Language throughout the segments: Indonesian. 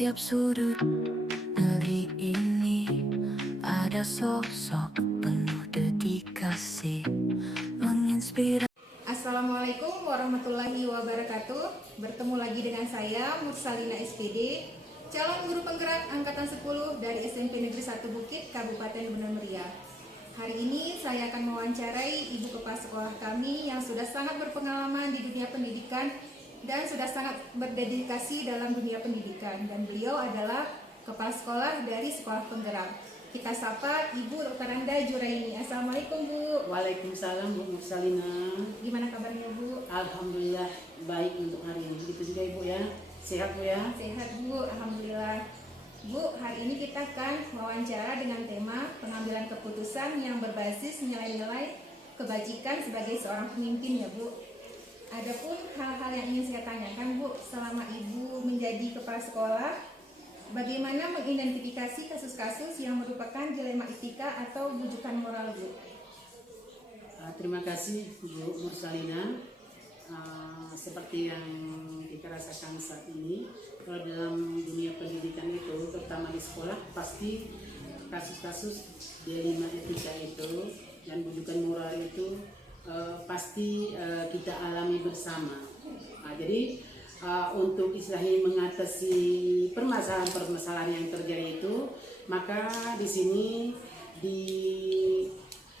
setiap sudut negeri ini ada sosok penuh dedikasi menginspirasi. Assalamualaikum warahmatullahi wabarakatuh. Bertemu lagi dengan saya Mursalina SPD, calon guru penggerak angkatan 10 dari SMP Negeri 1 Bukit, Kabupaten Benar Meriah. Hari ini saya akan mewawancarai ibu kepala sekolah kami yang sudah sangat berpengalaman di dunia pendidikan dan sudah sangat berdedikasi dalam dunia pendidikan, dan beliau adalah kepala sekolah dari sekolah penggerak. Kita sapa Ibu Dr. Anda Juraini. Assalamualaikum Bu. Waalaikumsalam Bu Mursalina. Gimana kabarnya Bu? Alhamdulillah baik untuk hari ini. Begitu juga Ibu ya. Sehat Bu ya? Sehat Bu, alhamdulillah. Bu, hari ini kita akan wawancara dengan tema pengambilan keputusan yang berbasis nilai-nilai kebajikan sebagai seorang pemimpin ya Bu. Adapun hal-hal yang ingin saya tanyakan Bu, selama Ibu menjadi kepala sekolah, bagaimana mengidentifikasi kasus-kasus yang merupakan dilema etika atau rujukan moral Bu? Terima kasih Bu Mursalina. Seperti yang kita rasakan saat ini, kalau dalam dunia pendidikan itu, terutama di sekolah, pasti kasus-kasus dilema etika itu dan rujukan moral itu pasti kita alami bersama. Jadi untuk istilahnya mengatasi permasalahan-permasalahan yang terjadi itu, maka di sini di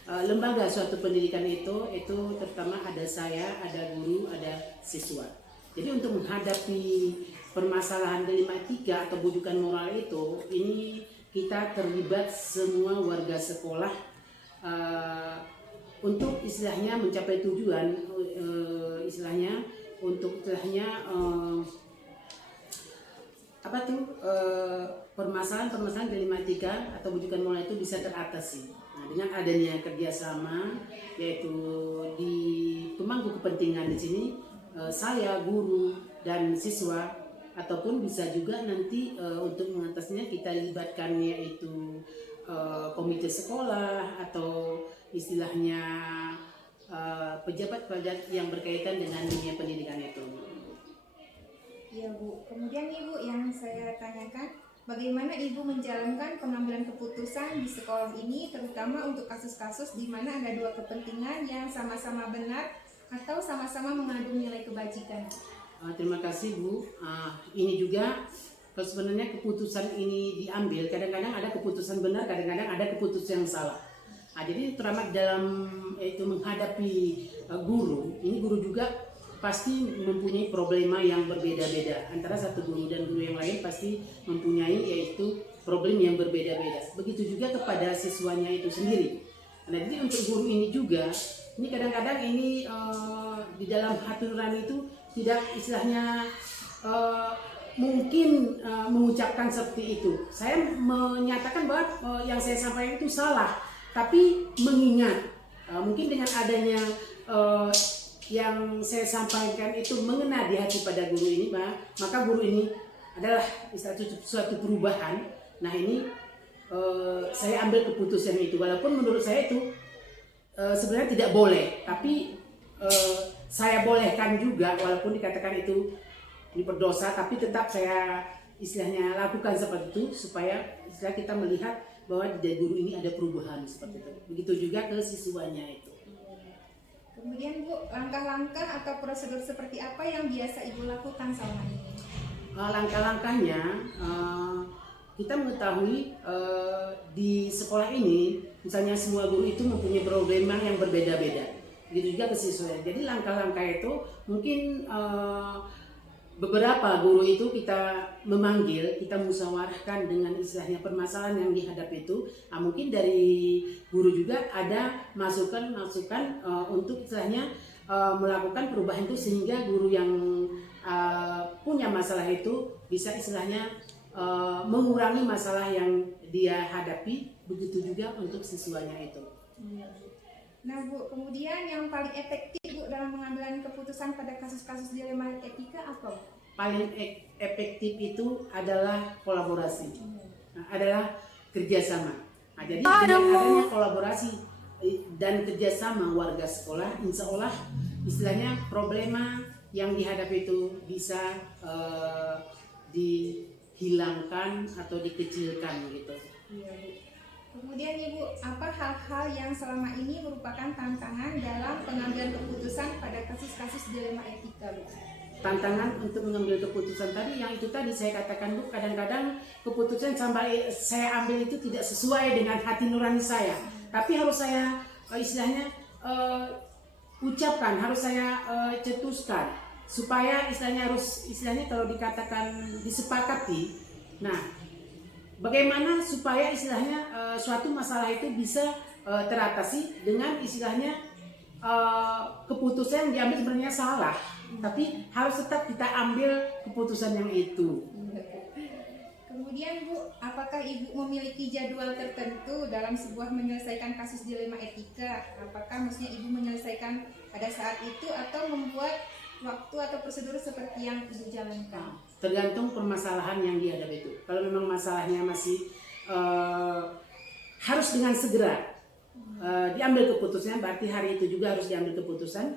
lembaga suatu pendidikan itu terutama ada saya, ada guru, ada siswa. Jadi untuk menghadapi permasalahan dilema etika atau rujukan moral itu, ini kita terlibat semua warga sekolah untuk istilahnya mencapai tujuan, permasalahan-permasalahan dilema etika atau rujukan moral itu bisa teratasi. Nah, dengan adanya kerjasama, yaitu di pemangku kepentingan di sini, saya, guru, dan siswa, ataupun bisa juga nanti untuk mengatasinya kita libatkan yaitu komite sekolah atau istilahnya pejabat-pejabat yang berkaitan dengan dunia pendidikan itu. Ya Bu, kemudian Ibu yang saya tanyakan, bagaimana Ibu menjalankan pengambilan keputusan di sekolah ini, terutama untuk kasus-kasus di mana ada dua kepentingan yang sama-sama benar atau sama-sama mengandung nilai kebajikan? Terima kasih Bu. Ini juga sebenarnya keputusan ini diambil, kadang-kadang ada keputusan benar, kadang-kadang ada keputusan yang salah. Jadi terutama dalam itu menghadapi guru, ini guru juga pasti mempunyai problema yang berbeda-beda. Antara satu guru dan guru yang lain pasti mempunyai yaitu problem yang berbeda-beda. Begitu juga kepada siswanya itu sendiri. Nah, jadi untuk guru ini juga, ini kadang-kadang ini di dalam hati nurani itu tidak istilahnya mungkin mengucapkan seperti itu. Saya menyatakan bahwa yang saya sampaikan itu salah, tapi mengingat mungkin dengan adanya yang saya sampaikan itu mengena di hati pada guru ini, maka guru ini adalah suatu perubahan. Nah, ini saya ambil keputusan itu, walaupun menurut saya itu sebenarnya tidak boleh, tapi saya bolehkan juga, walaupun dikatakan itu ini berdosa, tapi tetap saya istilahnya lakukan seperti itu supaya istilah kita melihat bahwa di guru ini ada perubahan seperti itu. Begitu juga ke siswanya itu. Kemudian Bu, langkah-langkah atau prosedur seperti apa yang biasa Ibu lakukan selama ini? Langkah-langkahnya, kita mengetahui di sekolah ini, misalnya semua guru itu mempunyai problema yang berbeda-beda. Begitu juga ke siswa. Jadi langkah-langkah itu mungkin beberapa guru itu kita memanggil, kita musyawarahkan dengan istilahnya permasalahan yang dihadapi itu. Mungkin dari guru juga ada masukan-masukan untuk istilahnya melakukan perubahan itu, sehingga guru yang punya masalah itu bisa istilahnya mengurangi masalah yang dia hadapi. Begitu juga untuk siswanya itu. Nah Bu, kemudian yang paling efektif Bu dalam pengambilan keputusan pada kasus-kasus dilema etika apa? Paling efektif itu adalah kolaborasi, adalah kerjasama. Jadi dengan adanya kolaborasi dan kerjasama warga sekolah, insya Allah istilahnya problema yang dihadapi itu bisa dihilangkan atau dikecilkan gitu. Iya, Bu. Kemudian Ibu, apa hal-hal yang selama ini merupakan tantangan dalam pengambilan keputusan pada kasus-kasus dilema etika, Bu? Tantangan untuk mengambil keputusan tadi yang itu tadi saya katakan, Bu, kadang-kadang keputusan sampai saya ambil itu tidak sesuai dengan hati nurani saya, tapi harus saya istilahnya ucapkan, harus saya cetuskan supaya istilahnya kalau dikatakan disepakati. Nah, bagaimana supaya istilahnya suatu masalah itu bisa teratasi dengan istilahnya keputusan yang diambil sebenarnya salah, tapi harus tetap kita ambil keputusan yang itu. Kemudian Bu, apakah Ibu memiliki jadwal tertentu dalam sebuah menyelesaikan kasus dilema etika? Apakah maksudnya Ibu menyelesaikan pada saat itu atau membuat waktu atau prosedur seperti yang Ibu jalankan? Tergantung permasalahan yang dihadapi itu. Kalau memang masalahnya masih harus dengan segera diambil keputusannya, berarti hari itu juga harus diambil keputusan.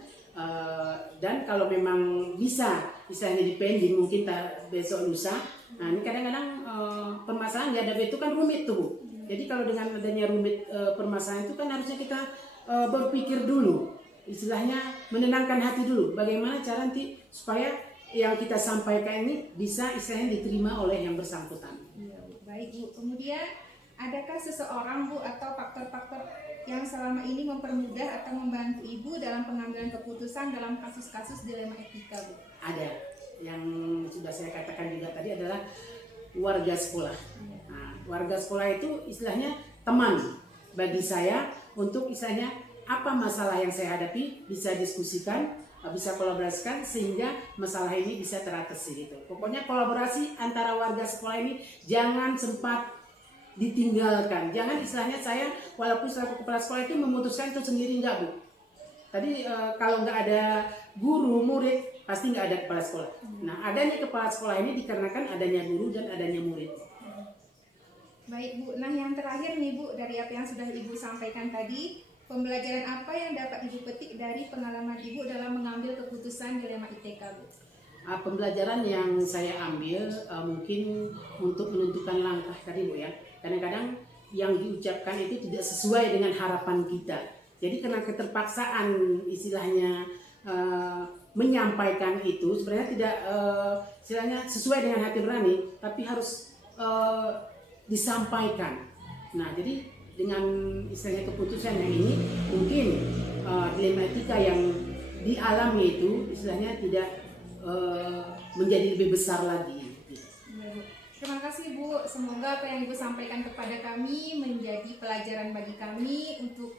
Dan kalau memang bisa istilahnya dipending mungkin besok lusa. Nah, ini kadang-kadang permasalahan dihadapi itu kan rumit tuh, Bu. Jadi kalau dengan adanya rumit permasalahan itu kan harusnya kita berpikir dulu, istilahnya menenangkan hati dulu. Bagaimana cara nanti supaya yang kita sampaikan ini bisa istilahnya diterima oleh yang bersangkutan. Ya, Bu. Baik, Bu. Kemudian adakah seseorang, Bu, atau faktor-faktor yang selama ini mempermudah atau membantu Ibu dalam pengambilan keputusan dalam kasus-kasus dilema etika, Bu? Ada. Yang sudah saya katakan juga tadi adalah warga sekolah. Nah, warga sekolah itu istilahnya teman bagi saya untuk istilahnya apa masalah yang saya hadapi bisa diskusikan, bisa kolaborasikan sehingga masalah ini bisa teratasi gitu. Pokoknya kolaborasi antara warga sekolah ini jangan sempat ditinggalkan. Jangan istilahnya saya walaupun selaku kepala sekolah itu memutuskan itu sendiri, enggak, Bu. Tadi kalau nggak ada guru, murid pasti nggak ada kepala sekolah. Nah, adanya kepala sekolah ini dikarenakan adanya guru dan adanya murid. Baik, Bu. Nah, yang terakhir nih, Bu, dari apa yang sudah Ibu sampaikan tadi, pembelajaran apa yang dapat Ibu petik dari pengalaman Ibu dalam mengambil keputusan dilema ITK, Bu? Pembelajaran yang saya ambil mungkin untuk menentukan langkah tadi, Bu, ya. Kadang-kadang yang diucapkan itu tidak sesuai dengan harapan kita. Jadi karena keterpaksaan istilahnya menyampaikan itu sebenarnya tidak istilahnya sesuai dengan hati nurani, tapi harus disampaikan. Nah, jadi dengan istilahnya keputusan yang ini mungkin dilema etika yang dialami itu istilahnya tidak menjadi lebih besar lagi. Terima kasih, Bu. Semoga apa yang Ibu sampaikan kepada kami menjadi pelajaran bagi kami untuk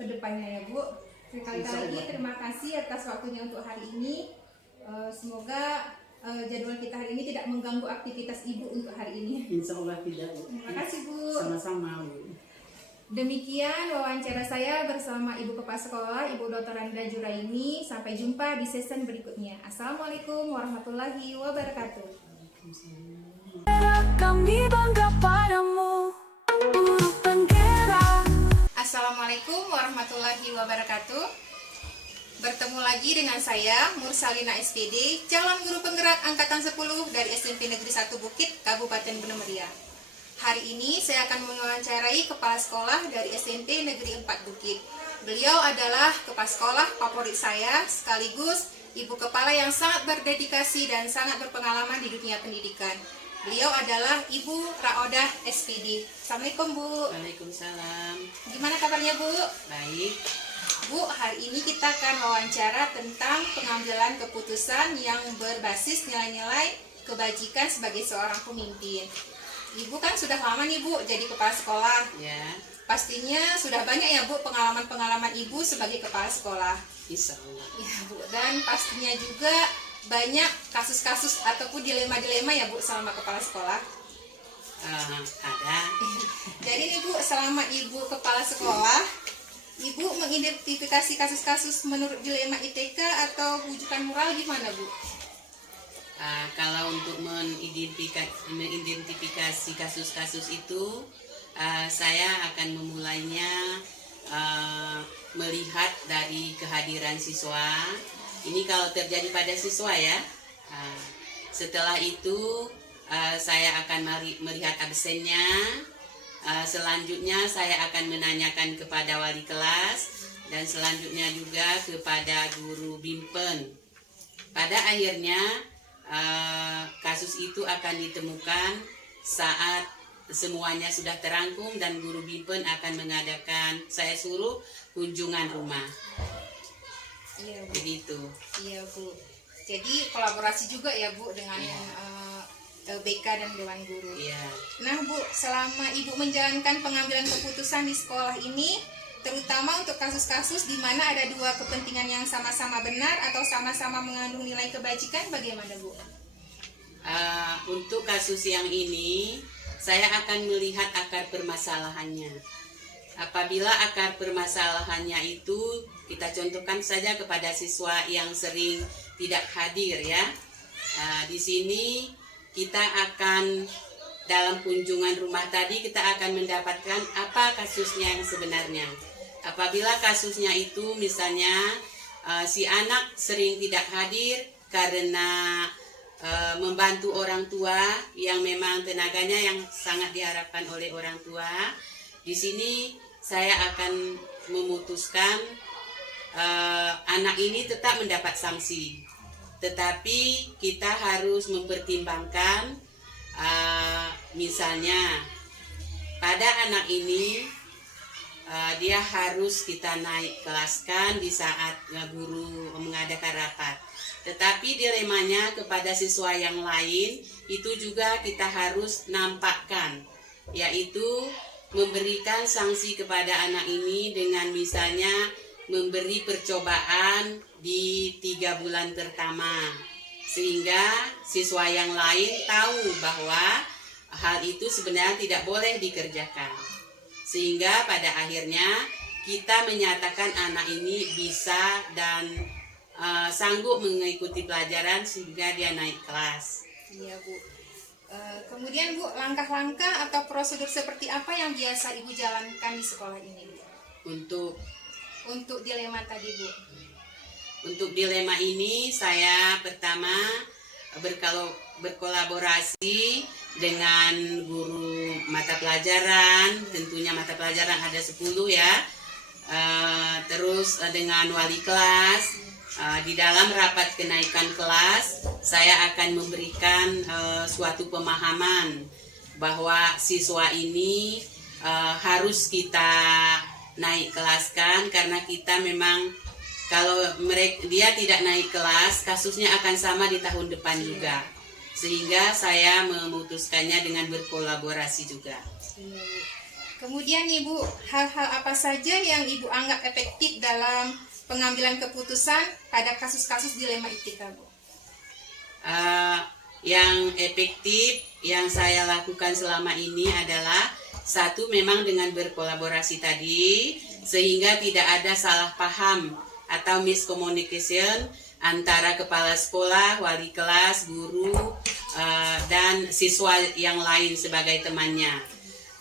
kedepannya, ya, Bu. Sekali lagi terima kasih atas waktunya untuk hari ini. Semoga jadwal kita hari ini tidak mengganggu aktivitas Ibu untuk hari ini. Insya Allah tidak, Bu. Terima kasih, Bu. Sama-sama, Bu. Demikian wawancara saya bersama Ibu Kepala Sekolah, Ibu Dr. Randa Juraini. Sampai jumpa di season berikutnya. Assalamualaikum warahmatullahi wabarakatuh. Kami bangga padamu, guru penggerak. Assalamualaikum warahmatullahi wabarakatuh. Bertemu lagi dengan saya Mursalina SPD, calon guru penggerak angkatan 10 dari SMP Negeri 1 Bukit, Kabupaten Bener Meriah. Hari ini saya akan mewawancarai kepala sekolah dari SMP Negeri 4 Bukit. Beliau adalah kepala sekolah favorit saya, sekaligus ibu kepala yang sangat berdedikasi dan sangat berpengalaman di dunia pendidikan. Beliau adalah Ibu Raodah SPD. Assalamualaikum, Bu. Waalaikumsalam. Gimana kabarnya, Bu? Baik. Bu, hari ini kita akan wawancara tentang pengambilan keputusan yang berbasis nilai-nilai kebajikan sebagai seorang pemimpin. Ibu kan sudah lama nih, Bu, jadi kepala sekolah. Ya, Pastinya sudah banyak ya, Bu, pengalaman-pengalaman Ibu sebagai kepala sekolah. insya Allah. Ya, Bu, dan pastinya juga banyak kasus-kasus ataupun dilema-dilema ya, Bu, selama kepala sekolah. Ada. Jadi nih, Bu, selama Ibu kepala sekolah, Ibu mengidentifikasi kasus-kasus menurut dilema ITK atau rujukan moral gimana, Bu? Kalau untuk mengidentifikasi kasus-kasus itu, saya akan memulainya melihat dari kehadiran siswa. Ini kalau terjadi pada siswa ya. Setelah itu saya akan melihat absennya. Selanjutnya saya akan menanyakan kepada wali kelas dan selanjutnya juga kepada guru bimpen. Pada akhirnya kasus itu akan ditemukan saat semuanya sudah terangkum dan guru bimpen akan mengadakan, saya suruh kunjungan rumah. Iya, Bu. Begitu. Iya, Bu. Jadi kolaborasi juga ya, Bu, dengan LBK dan Dewan Guru. Iya. Nah, Bu, selama Ibu menjalankan pengambilan keputusan di sekolah ini, terutama untuk kasus-kasus di mana ada dua kepentingan yang sama-sama benar atau sama-sama mengandung nilai kebajikan, bagaimana, Bu? Untuk kasus yang ini, saya akan melihat akar permasalahannya. Apabila akar permasalahannya itu, kita contohkan saja kepada siswa yang sering tidak hadir ya. Di sini kita akan dalam kunjungan rumah tadi kita akan mendapatkan apa kasusnya yang sebenarnya. Apabila kasusnya itu misalnya si anak sering tidak hadir karena membantu orang tua yang memang tenaganya yang sangat diharapkan oleh orang tua, di sini saya akan memutuskan anak ini tetap mendapat sanksi. Tetapi kita harus mempertimbangkan misalnya pada anak ini dia harus kita naik kelaskan di saat guru mengadakan rapat. Tetapi dilemanya kepada siswa yang lain itu juga kita harus nampakkan, yaitu memberikan sanksi kepada anak ini dengan misalnya memberi percobaan di 3 bulan pertama, sehingga siswa yang lain tahu bahwa hal itu sebenarnya tidak boleh dikerjakan, sehingga pada akhirnya kita menyatakan anak ini bisa dan sanggup mengikuti pelajaran sehingga dia naik kelas. Iya, Bu. Kemudian, Bu, langkah-langkah atau prosedur seperti apa yang biasa Ibu jalankan di sekolah ini, Bu? Untuk dilema tadi, Bu. Untuk dilema ini saya pertama berkolaborasi dengan guru mata pelajaran, tentunya mata pelajaran ada 10 ya. Terus dengan wali kelas. Di dalam rapat kenaikan kelas saya akan memberikan suatu pemahaman bahwa siswa ini harus kita naik kelaskan karena kita memang kalau dia tidak naik kelas kasusnya akan sama di tahun depan juga, sehingga saya memutuskannya dengan berkolaborasi juga. Iya, Bu. Kemudian Ibu, hal-hal apa saja yang Ibu anggap efektif dalam pengambilan keputusan pada kasus-kasus dilema etika, Bu? Yang efektif yang saya lakukan selama ini adalah satu, memang dengan berkolaborasi tadi sehingga tidak ada salah paham atau miscommunication antara kepala sekolah, wali kelas, guru, dan siswa yang lain sebagai temannya.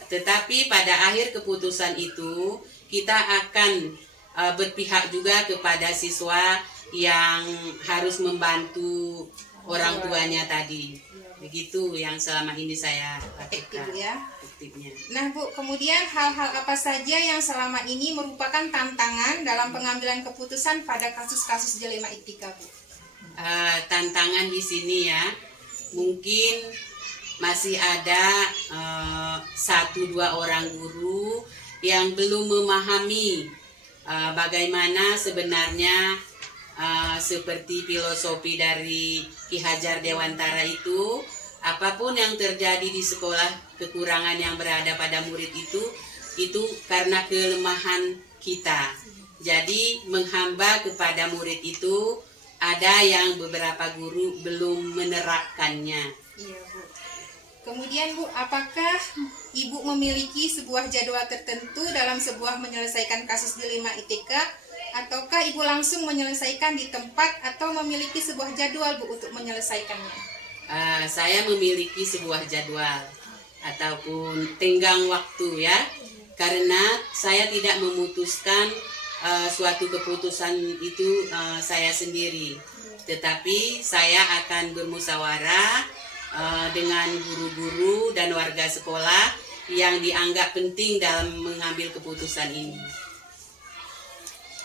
Tetapi pada akhir keputusan itu kita akan berpihak juga kepada siswa yang harus membantu orang tuanya tadi. Begitu yang selama ini saya Efektif, lakukan. Bu, ya. Efektifnya. Nah, Bu, kemudian hal-hal apa saja yang selama ini merupakan tantangan dalam pengambilan keputusan pada kasus-kasus dilema etika, Bu? Tantangan di sini ya, mungkin masih ada 1-2 orang guru yang belum memahami bagaimana sebenarnya seperti filosofi dari Ki Hajar Dewantara itu, apapun yang terjadi di sekolah, kekurangan yang berada pada murid itu karena kelemahan kita. Jadi menghamba kepada murid itu ada yang beberapa guru belum menerapkannya. Iya, Bu. Kemudian, Bu, apakah Ibu memiliki sebuah jadwal tertentu dalam sebuah menyelesaikan kasus dilema ITK, ataukah Ibu langsung menyelesaikan di tempat atau memiliki sebuah jadwal, Bu, untuk menyelesaikannya? Saya memiliki sebuah jadwal ataupun tenggang waktu ya, karena saya tidak memutuskan suatu keputusan itu saya sendiri, tetapi saya akan bermusyawarah dengan guru-guru dan warga sekolah yang dianggap penting dalam mengambil keputusan ini.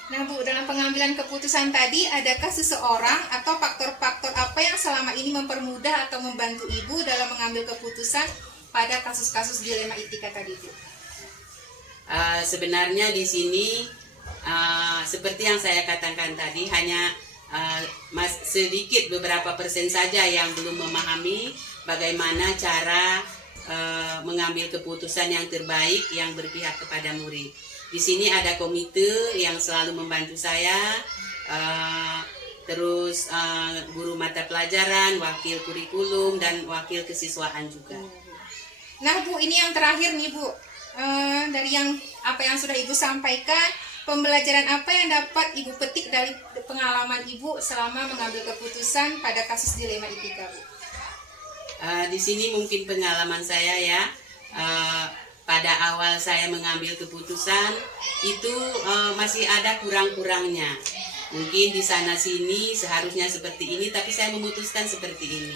Nah Bu, dalam pengambilan keputusan tadi, adakah seseorang atau faktor-faktor apa yang selama ini mempermudah atau membantu Ibu dalam mengambil keputusan pada kasus-kasus dilema etika tadi Bu? Sebenarnya di sini seperti yang saya katakan tadi, hanya sedikit beberapa persen saja yang belum memahami bagaimana cara mengambil keputusan yang terbaik yang berpihak kepada murid. Di sini ada komite yang selalu membantu saya, terus guru mata pelajaran, wakil kurikulum, dan wakil kesiswaan juga. Nah Bu, ini yang terakhir nih Bu, dari yang apa yang sudah Ibu sampaikan, pembelajaran apa yang dapat Ibu petik dari pengalaman Ibu selama mengambil keputusan pada kasus dilema etika Bu? Di sini mungkin pengalaman saya ya, pada awal saya mengambil keputusan itu masih ada kurang-kurangnya. Mungkin di sana sini seharusnya seperti ini, tapi saya memutuskan seperti ini.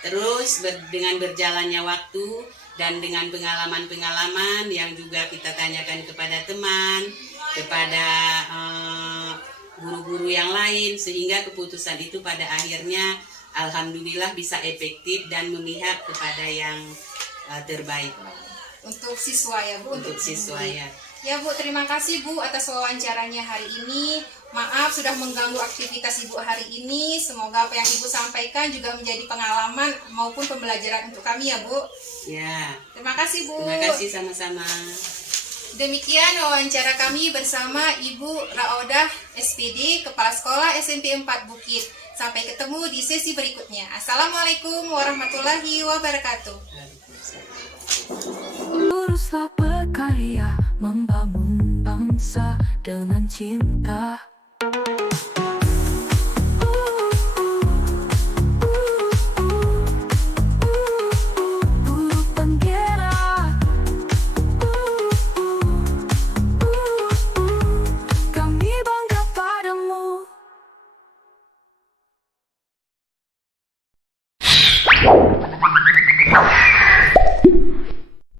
Terus dengan berjalannya waktu dan dengan pengalaman-pengalaman yang juga kita tanyakan kepada teman, kepada guru-guru yang lain, sehingga keputusan itu pada akhirnya alhamdulillah bisa efektif dan memihak kepada yang terbaik. Untuk siswa ya Bu? Untuk siswa ya. Ya Bu, terima kasih Bu atas wawancaranya hari ini. Maaf sudah mengganggu aktivitas Ibu hari ini. Semoga apa yang Ibu sampaikan juga menjadi pengalaman maupun pembelajaran untuk kami ya Bu. Ya. Terima kasih Bu. Terima kasih sama-sama. Demikian wawancara kami bersama Ibu Raodah SPD, Kepala Sekolah SMP 4 Bukit. Sampai ketemu di sesi berikutnya. Assalamualaikum warahmatullahi wabarakatuh. Teruslah berkarya membangun bangsa dengan cinta.